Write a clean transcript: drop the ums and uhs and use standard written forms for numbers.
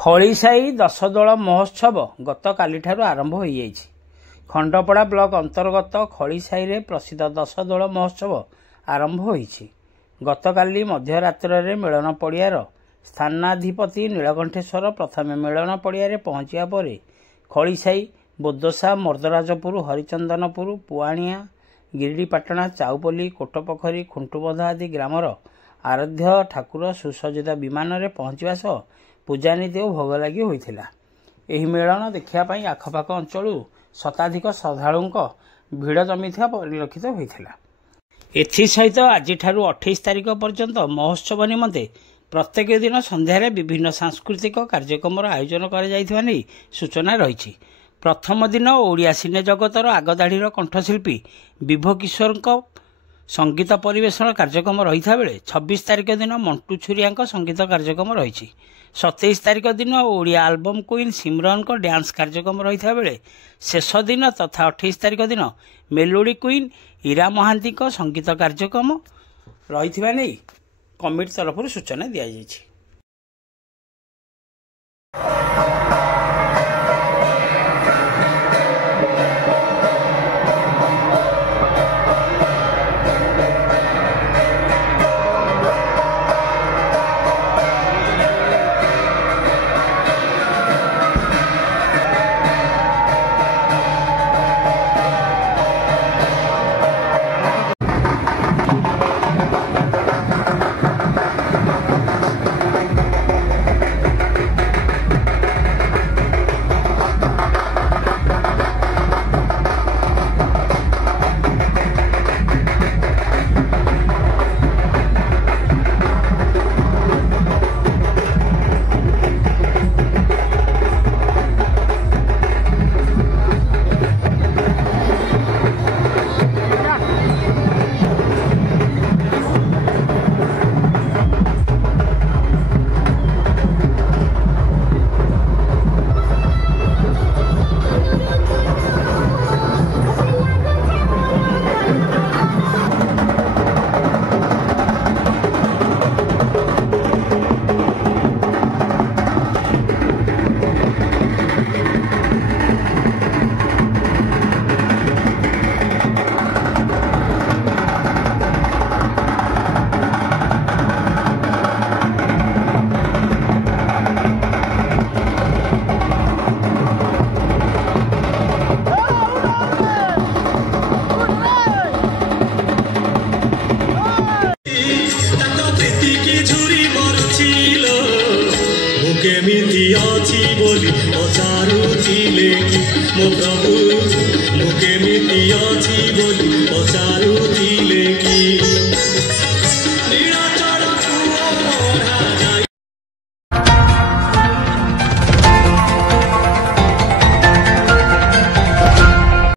ଖଳିସାହି ଦଶଦୋଳ ମହୋତ୍ସବ ଗତକାଲିଠାରୁ ଆରମ୍ଭ ହୋଇଯାଇଛି। ଖଣ୍ଡପଡ଼ା ବ୍ଲକ ଅନ୍ତର୍ଗତ ଖଳିସାହିରେ ପ୍ରସିଦ୍ଧ ଦଶଦୋଳ ମହୋତ୍ସବ ଆରମ୍ଭ ହୋଇଛି। ଗତକାଲି ମଧ୍ୟରାତ୍ରରେ ମିଳନ ପଡ଼ିଆର ସ୍ଥାନାଧିପତି ନୀଳକଣ୍ଠେଶ୍ୱର ପ୍ରଥମେ ମିଳନ ପଡ଼ିଆରେ ପହଞ୍ଚିବା ପରେ ଖଳିସାହି, ବୋଦସା, ମର୍ଦ୍ଦରାଜପୁର, ହରିଚନ୍ଦନପୁର, ପୁଆଣିଆ, ଗିରିଡିପାଟଣା, ଚାଉପଲ୍ଲୀ, କୋଟପୋଖରୀ, ଖୁଣ୍ଟୁବନ୍ଧ ଆଦି ଗ୍ରାମର ଆରାଧ୍ୟ ଠାକୁର ସୁସଜ୍ଜିତ ବିମାନରେ ପହଞ୍ଚିବା ସହ ପୂଜାନୀତି ଓ ଭୋଗ ଲାଗି ହୋଇଥିଲା। ଏହି ମିଳନ ଦେଖିବା ପାଇଁ ଆଖପାଖ ଅଞ୍ଚଳରୁ ଶତାଧିକ ଶ୍ରଦ୍ଧାଳୁଙ୍କ ଭିଡ଼ ଜମିଥିବା ପରିଲକ୍ଷିତ ହୋଇଥିଲା। ଏଥିସହିତ ଆଜିଠାରୁ 28 ତାରିଖ ପର୍ଯ୍ୟନ୍ତ ମହୋତ୍ସବ ନିମନ୍ତେ ପ୍ରତ୍ୟେକ ଦିନ ସନ୍ଧ୍ୟାରେ ବିଭିନ୍ନ ସାଂସ୍କୃତିକ କାର୍ଯ୍ୟକ୍ରମର ଆୟୋଜନ କରାଯାଇଥିବା ନେଇ ସୂଚନା ରହିଛି। ପ୍ରଥମ ଦିନ ଓଡ଼ିଆ ସିନେ ଜଗତର ଆଗଧାଡ଼ିର କଣ୍ଠଶିଳ୍ପୀ ବିଭୁ କିଶୋରଙ୍କ ସଙ୍ଗୀତ ପରିବେଷଣ କାର୍ଯ୍ୟକ୍ରମ ରହିଥିବା ବେଳେ 26 ତାରିଖ ଦିନ ମଣ୍ଟୁ ଛୁରିଆଙ୍କ ସଙ୍ଗୀତ କାର୍ଯ୍ୟକ୍ରମ ରହିଛି। 27 ତାରିଖ ଦିନ ଓଡ଼ିଆ ଆଲବମ୍ କୁଇନ୍ ସିମରନଙ୍କ ଡ୍ୟାନ୍ସ କାର୍ଯ୍ୟକ୍ରମ ରହିଥିବା ବେଳେ ଶେଷ ଦିନ ତଥା 28 ତାରିଖ ଦିନ ମେଲୋଡି କୁଇନ୍ ଇରା ମହାନ୍ତିଙ୍କ ସଙ୍ଗୀତ କାର୍ଯ୍ୟକ୍ରମ ରହିଥିବା ନେଇ କମିଟି ତରଫରୁ ସୂଚନା ଦିଆଯାଇଛି। केमिति अछि बोली पचारुथिले कि मो प्रभु मो केमिति अछि बोली पचारुथिले।